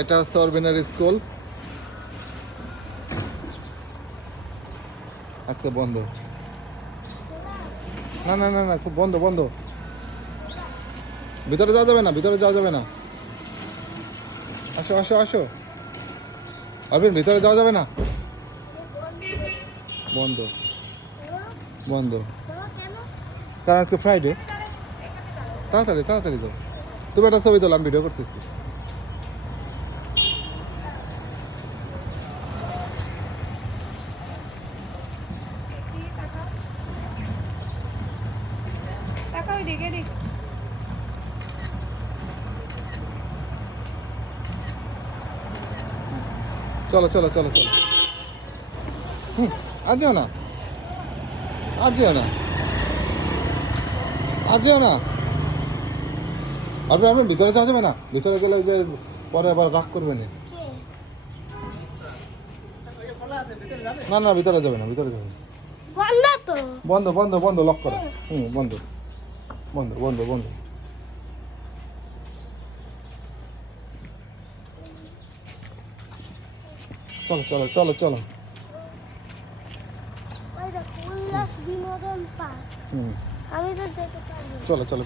এটা হচ্ছে অরবিনের স্কুল, আজকে বন্ধ। না না না না, খুব বন্ধ বন্ধ, ভিতরে যাওয়া যাবে না, ভিতরে যাওয়া যাবে না। আসো আসো আসো অরবিন, ভিতরে যাওয়া যাবে না, বন্ধ বন্ধ। কারণ আজকে ফ্রাইডে। তাড়াতাড়ি তাড়াতাড়ি যাও, তুমি একটা ছবি তোলো, আমি ভিডিও করতেছি। চলো চলো চলো চলো। আর যেও না, আর যেও না, আর যেও না। আপনি আপনি ভিতরে যাওয়া যাবে না, ভিতরে গেলে যে পরে আবার রাগ করবে না। না না, ভিতরে যাবে না, ভিতরে যাবে না। বন্ধ বন্ধ বন্ধ, লক করা। বন্ধ বন্ধ বন্ধ বন্ধ। চলো চলো চলো চলো। চলো চলো।